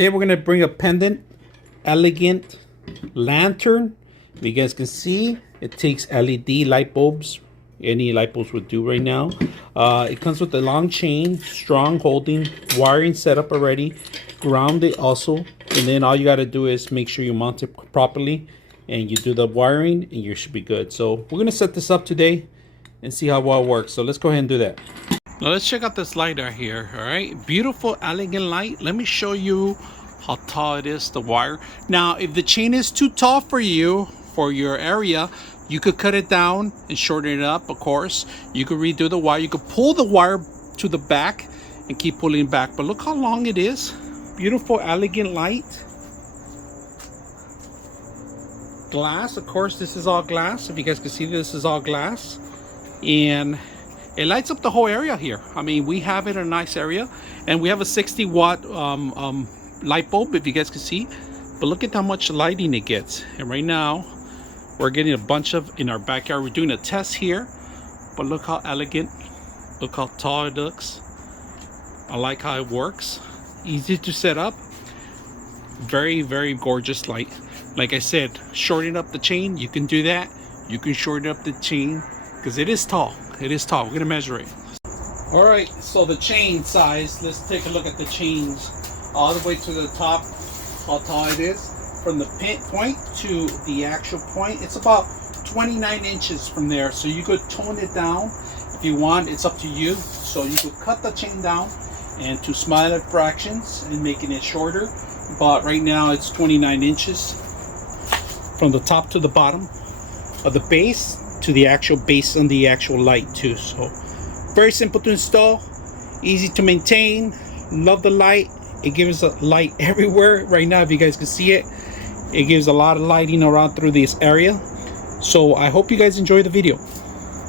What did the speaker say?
Today we're gonna bring a Pendant elegant lantern. If you guys can see, it takes LED light bulbs. Any light bulbs would do right now. It comes with a long chain, strong holding, wiring set up already, grounded also, and then all you got to do is make sure you mount it properly, and you do the wiring, and you should be good. So we're gonna set this up today and see how well it works. So let's go ahead and do that. Now let's check out this light right here. All right, beautiful, elegant light. Let me show you how tall it is, the wire. Now, if the chain is too tall for you, for your area, you could cut it down and shorten it up, of course. You could redo the wire. You could pull the wire to the back and keep pulling back. But look how long it is. Beautiful, elegant light. Glass, of course, this is all glass. If you guys can see, this is all glass. And it lights up the whole area here. I mean, we have it in a nice area. And we have a 60-watt light bulb, if you guys can see. But look at how much lighting it gets. And right now, we're getting a bunch of in our backyard. We're doing a test here. But look how elegant. Look how tall it looks. I like how it works. Easy to set up. Very, very gorgeous light. Like I said, shorten up the chain. You can do that. You can shorten up the chain because it is tall. It is tall. We're going to measure it. All right, so the chain size. Let's take a look at the chains all the way to the top. How tall it is. From the point to the actual point, it's about 29 inches from there. So you could tone it down if you want. It's up to you. So you could cut the chain down and to smaller fractions and making it shorter. But right now it's 29 inches from the top to the bottom of the base to the actual base on the actual light too. So very simple to install, easy to maintain. Love the light. It gives a light everywhere right now. If you guys can see it, it gives a lot of lighting around through this area. So I hope you guys enjoy the video.